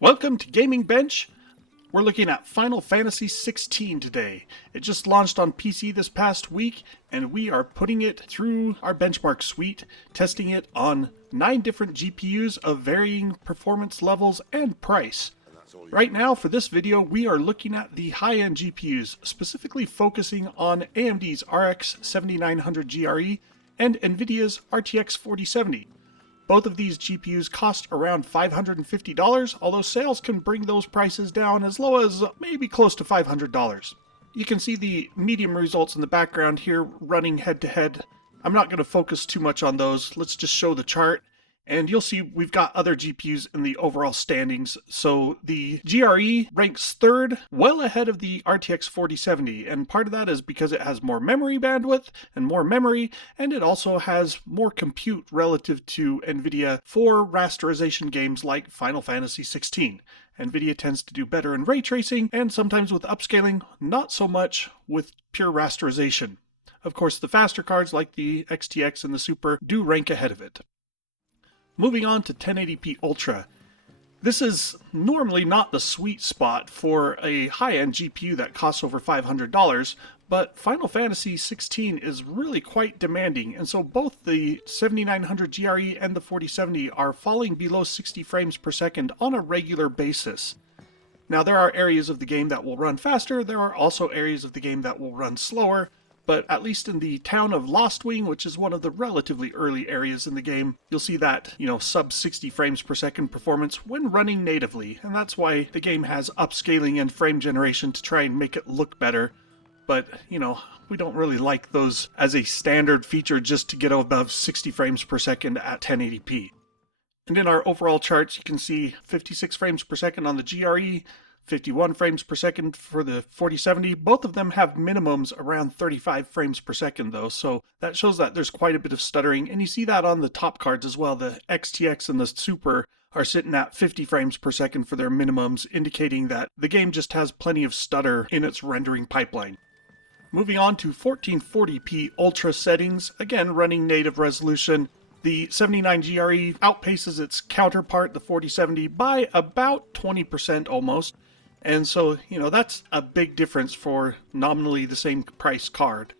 Welcome to Gaming Bench. We're looking at Final Fantasy XVI today. It just launched on PC this past week, and we are putting it through our benchmark suite, testing it on 9 different GPUs of varying performance levels and price. Right now, for this video, we are looking at the high-end GPUs, specifically focusing on AMD's RX 7900 GRE and Nvidia's RTX 4070. Both of these GPUs cost around $550, although sales can bring those prices down as low as maybe close to $500. You can see the medium results in the background here running head-to-head. I'm not going to focus too much on those. Let's just show the chart. And you'll see we've got other GPUs in the overall standings. So the GRE ranks third, well ahead of the RTX 4070. And part of that is because it has more memory bandwidth and more memory, and it also has more compute relative to Nvidia for rasterization games like Final Fantasy XVI. Nvidia tends to do better in ray tracing and sometimes with upscaling, not so much with pure rasterization. Of course, the faster cards like the XTX and the Super do rank ahead of it. Moving on to 1080p Ultra. This is normally not the sweet spot for a high-end GPU that costs over $500, but Final Fantasy XVI is really quite demanding, and so both the 7900 GRE and the 4070 are falling below 60 frames per second on a regular basis. Now, there are areas of the game that will run faster, there are also areas of the game that will run slower, but at least in the town of Lostwing, which is one of the relatively early areas in the game, you'll see that, sub 60 frames per second performance when running natively, and that's why the game has upscaling and frame generation to try and make it look better. But, we don't really like those as a standard feature just to get above 60 frames per second at 1080p. And in our overall charts, you can see 56 frames per second on the GRE, 51 frames per second for the 4070. Both of them have minimums around 35 frames per second though, so that shows that there's quite a bit of stuttering, and you see that on the top cards as well. The XTX and the Super are sitting at 50 frames per second for their minimums, indicating that the game just has plenty of stutter in its rendering pipeline. Moving on to 1440p Ultra settings, again running native resolution. The 79 GRE outpaces its counterpart, the 4070, by about 20% almost. And so, that's a big difference for nominally the same price card.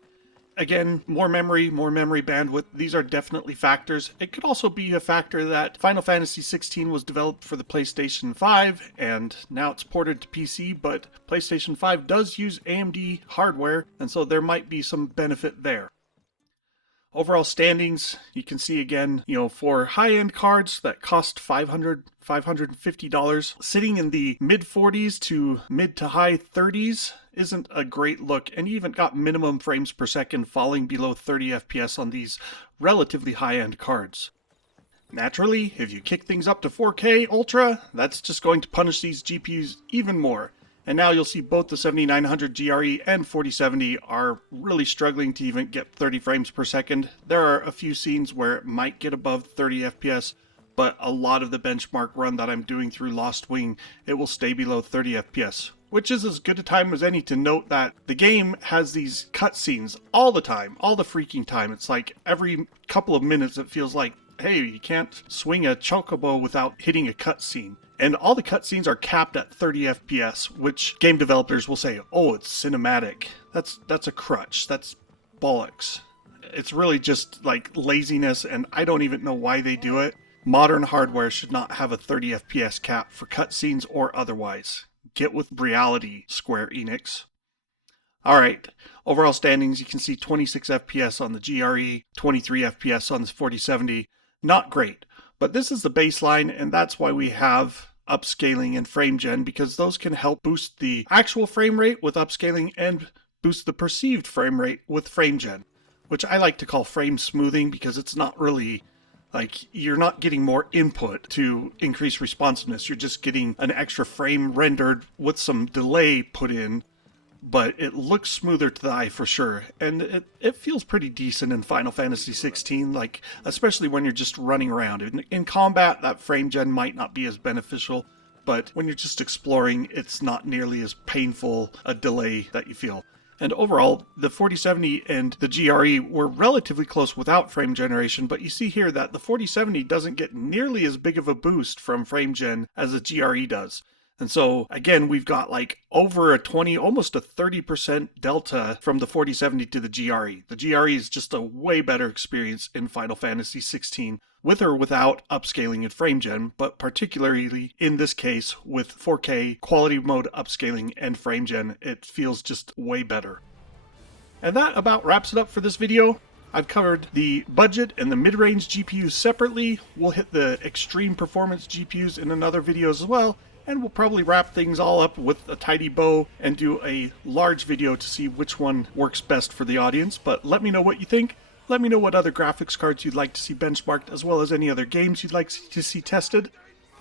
Again, more memory bandwidth, these are definitely factors. It could also be a factor that Final Fantasy XVI was developed for the PlayStation 5, and now it's ported to PC, but PlayStation 5 does use AMD hardware, and so there might be some benefit there. Overall standings, you can see again, for high-end cards that cost $550, sitting in the mid-40s to mid to high 30s isn't a great look, and you even got minimum frames per second falling below 30 FPS on these relatively high-end cards. Naturally, if you kick things up to 4K Ultra, that's just going to punish these GPUs even more. And now you'll see both the 7900 GRE and 4070 are really struggling to even get 30 frames per second. There are a few scenes where it might get above 30 FPS, but a lot of the benchmark run that I'm doing through Lostwing, it will stay below 30 FPS, which is as good a time as any to note that the game has these cutscenes all the time, all the freaking time. It's like every couple of minutes it feels like, hey, you can't swing a chocobo without hitting a cutscene. And all the cutscenes are capped at 30 FPS, which game developers will say, oh, it's cinematic. That's a crutch. That's bollocks. It's really just like laziness, and I don't even know why they do it. Modern hardware should not have a 30 FPS cap for cutscenes or otherwise. Get with reality, Square Enix. Alright, overall standings, you can see 26 FPS on the GRE, 23 FPS on the 4070. Not great. But this is the baseline, and that's why we have upscaling and frame gen, because those can help boost the actual frame rate with upscaling and boost the perceived frame rate with frame gen, which I like to call frame smoothing, because it's not really like you're not getting more input to increase responsiveness. You're just getting an extra frame rendered with some delay put in, but it looks smoother to the eye for sure, and it feels pretty decent in Final Fantasy XVI, like especially when you're just running around. In combat, that frame gen might not be as beneficial, but when you're just exploring, it's not nearly as painful a delay that you feel. And overall, the 4070 and the GRE were relatively close without frame generation, but you see here that the 4070 doesn't get nearly as big of a boost from frame gen as the GRE does. And so, again, we've got like over a 20, almost a 30% delta from the 4070 to the GRE. The GRE is just a way better experience in Final Fantasy XVI, with or without upscaling in frame gen, but particularly in this case with 4K quality mode upscaling and frame gen, it feels just way better. And that about wraps it up for this video. I've covered the budget and the mid-range GPUs separately. We'll hit the extreme performance GPUs in another video as well. And we'll probably wrap things all up with a tidy bow and do a large video to see which one works best for the audience. But let me know what you think. Let me know what other graphics cards you'd like to see benchmarked, as well as any other games you'd like to see tested.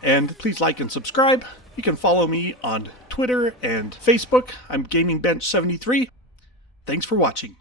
And please like and subscribe. You can follow me on Twitter and Facebook. I'm GamingBench73. Thanks for watching.